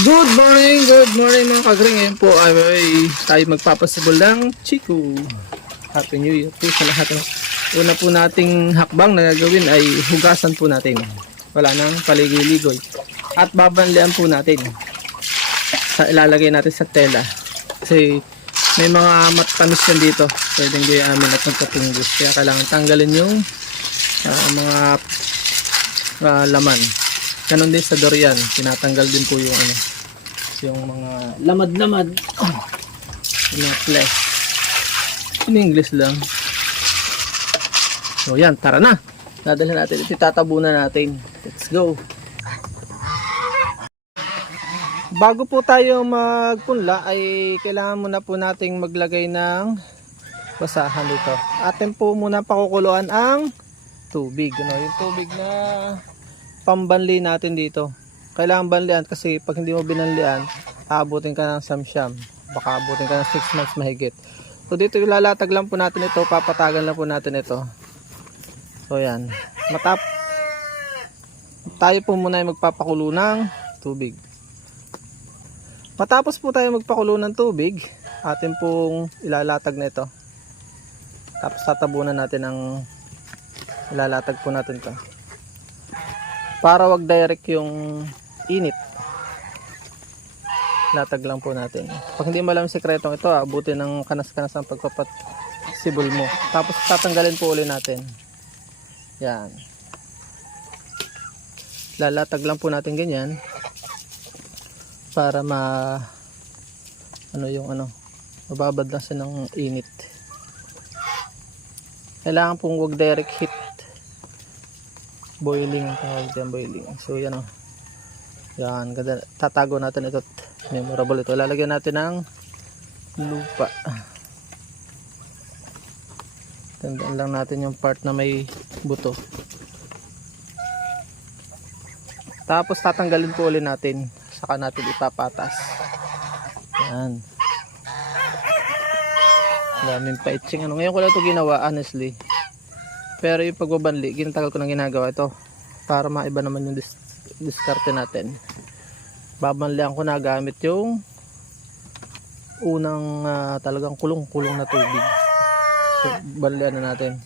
Good morning mga kagring. Ngayon po ay tayo magpapasibol ng Chico. Happy New Year po sa lahat. Una po nating hakbang na gagawin ay hugasan po natin. Wala nang paligoy-ligoy. At babanlian po natin. Ilalagay natin sa tela. Kasi may mga matamis yan dito. Pwedeng gayamin at magkatunggos. Kaya kailangan tanggalin yung mga laman. Ganon din sa durian. Tinatanggal din po yung mga lamad-lamad. Yung flesh. In English lang. So yan, tara na. Dadalhin natin. Itatabunan natin. Let's go. Bago po tayo magpunla ay kailangan muna po nating maglagay ng basahan dito. Atin po muna pakukuluan ang tubig. Yung tubig na pambanli natin dito. Kailangan banlian kasi pag hindi mo binanlian, aabutin ka ng samsyam. Baka aabutin ka ng 6 months mahigit. So dito ilalatag lang po natin ito, papatagan lang po natin ito. So yan. Tayo po muna ay magpapakulo ng tubig. Matapos po tayo magpakulo ng tubig, atin pong ilalatag na ito. Tapos tatabunan natin ilalatag po natin ito. Para wag direct yung init. Latag lang po natin. Pag hindi mo alam yung sekretong ito, abutin ng kanas-kanas ang pagpapasibol mo. Tapos tatanggalin po ulit natin. Yan. Lalatag lang po natin ganyan. Para mababad lang siya ng init. Kailangan pong wag direct heat. Boiling ang tawag dyan, boiling. So yan o. Yan, ganda. Tatago natin ito. Memorable ito. Lalagyan natin ng lupa. Tandaan lang natin yung part na may buto. Tapos tatanggalin po ulit natin. Saka natin ipapatas. Yan. Daming paitsing. Ngayon ko lang ito ginawa, honestly. Pero yung pagbabanli, ginatagal ko nang ginagawa ito para maiba naman yung diskarte natin. Babanlian ko na gamit yung unang talagang kulong-kulong na tubig. So, banlian na natin.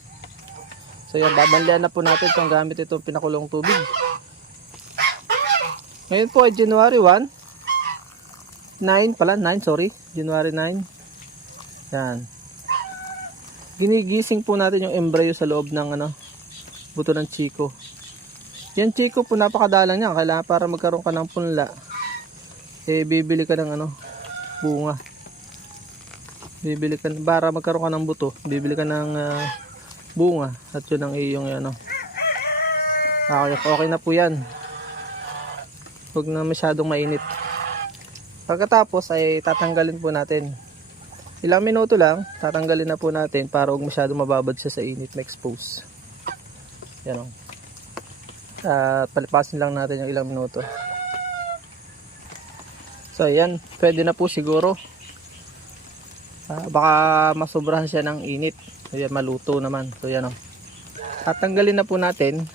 So yan, babanlian na po natin itong gamit itong pinakulong tubig. Ngayon po ay January 1. January 9. Yan. Ginigising po natin yung embryo sa loob ng buto ng Chico. Yan Chico po napakadalang niya. Kailangan para magkaroon ka ng punla, bibili ka ng bunga. Bibili ka para magkaroon ka ng buto. Bibili ka ng bunga at yun ang iyong okay na po yan. Huwag na masyadong mainit. Pagkatapos ay tatanggalin po natin. Ilang minuto lang, tatanggalin na po natin para huwag masyado mababad siya sa init, ma-expose. Yan o. Palipasin lang natin yung ilang minuto. So yan, pwede na po siguro. Baka masobrahan siya ng init. So yan, maluto naman. So yan o. Tatanggalin na po natin.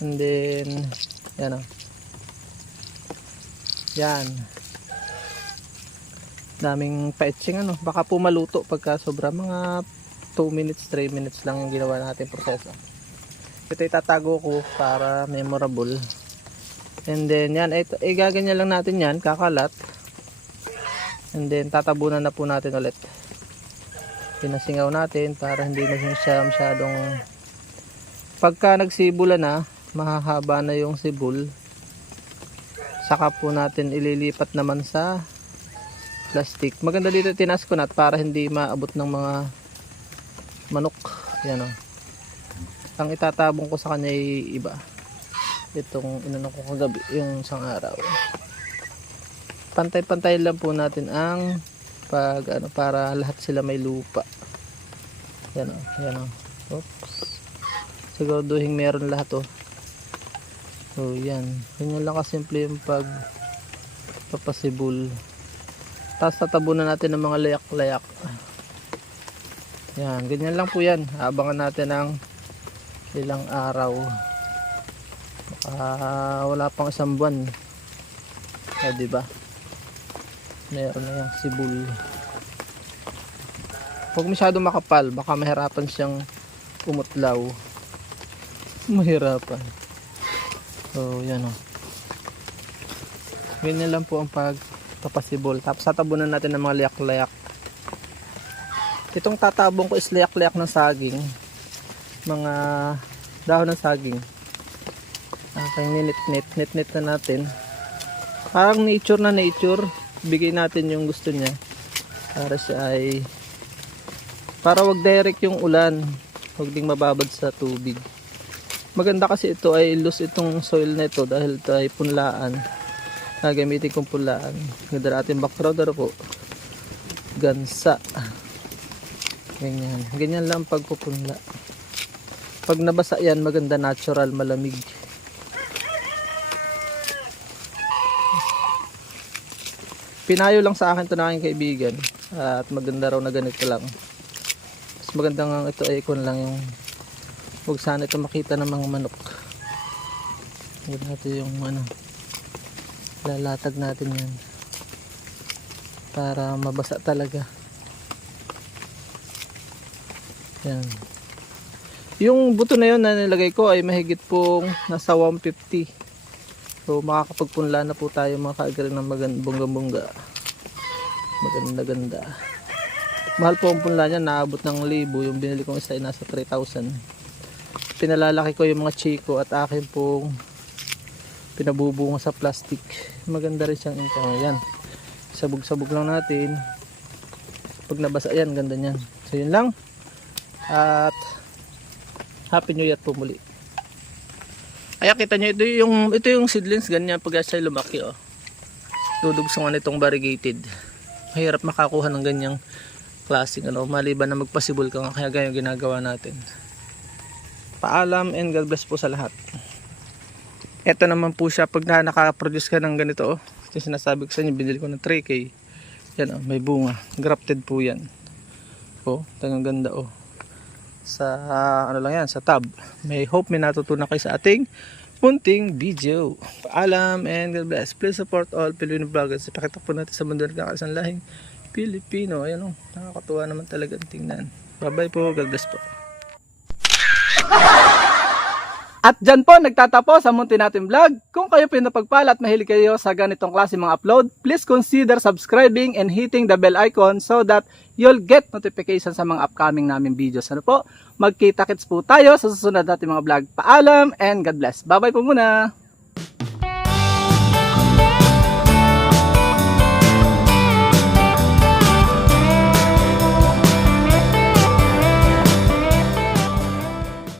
And then, yan o. Yan. Daming paitsing baka po maluto pagka sobra, mga 2 minutes 3 minutes lang yung ginawa natin proseso. Ito itatago ko para memorable. And then yan, gaganyan lang natin yan, kakalat. And then tatabunan na po natin ulit. Pinasingaw natin para hindi na siya masyadong, pagka nagsibula na, mahahaba na yung sibol, saka po natin ililipat naman sa plastic. Maganda dito tinas ko na para hindi maabot ng mga manok. Yan o. Ang itatabong ko sa kanya ay iba. Itong inano ko kagabi, yung isang araw. Pantay-pantay lang po natin ang para lahat sila may lupa. Yan o. Yan o. Oops. Siguraduhin meron lahat o. So yan. Ganyan lang kasimple yung papasibol. Tapos tatabunan natin ng mga layak-layak. Yan, ganyan lang po yan. Abangan natin ng ilang araw. Wala pang isang buwan. O, diba? Meron na yung sibul. Huwag masyado makapal, baka mahirapan siyang umutlaw. Mahirapan. So, yan o. Ganyan lang po ang pagpapasibol. Tapos tatabunan natin ng mga layak-layak. Itong tatabong ko is layak-layak ng saging. Mga dahon ng saging. Okay, nit-nit na natin. Parang nature na nature. Bigay natin yung gusto niya. Para siya ay... Para wag direct yung ulan. Huwag ding mababad sa tubig. Maganda kasi ito ay loose itong soil na ito dahil ito ay punlaan. Gagamitin kong punlaan. Ganda natin backgrounder po. Gansa. Ganyan. Ganyan lang pagpupunla. Pag nabasa yan, maganda natural, malamig. Pinayo lang sa akin ito na aking kaibigan. At maganda raw na ganito lang. Mas maganda nga ito ay ikon lang yung huwag sana ito makita ng mga manok. Huwag natin yung ano, lalatag natin yan para mabasa talaga. Yan. Yung buto na yun na nilagay ko ay mahigit pong nasa 150. So makakapagpunla na po tayo mga kaagaling ng bongga-bongga. Maganda-ganda. Mahal po ang punla niya, naabot ng 1,000. Yung binili kong isa ay nasa 3,000. Pinalalaki ko yung mga chiko at akin pong pinabubunga sa plastic. Maganda rin siyang income. Yan, sabog-sabog lang natin. Pag nabasa yan, ganda niyan. So yun lang. At Happy New Year po muli. Ay, kita nyo, ito yung seedlings, ganyan pag siya lumaki. Oh. Dudugsungan itong variegated. Mahirap makakuha ng ganyang klaseng ano, maliban na magpasibol ka nga, kaya ganyan ginagawa natin. Paalam and God bless po sa lahat. Ito naman po siya pag nakaproduce ka ng ganito. Oh. Yung sinasabi ko sa inyo, binili ko ng 3K. Yan oh, may bunga. Grafted po yan. Oh, tangang ganda oh. Sa ano lang yan, sa tab. May hope may natutunan kayo sa ating munting video. Paalam and God bless. Please support all Filipino vloggers. Ipakita po natin sa mundo ng kakasang lahing Pilipino. Ayan oh, nakakatuwa naman talaga tingnan. Bye bye po, God bless po. At dyan po nagtatapos ang munti natin vlog. Kung kayo pinapagpala at mahilig kayo sa ganitong klase mga upload, please consider subscribing and hitting the bell icon so that you'll get notification sa mga upcoming namin videos. Ano po? Magkita-kits po tayo sa susunod natin mga vlog. Paalam and God bless. Bye bye po muna.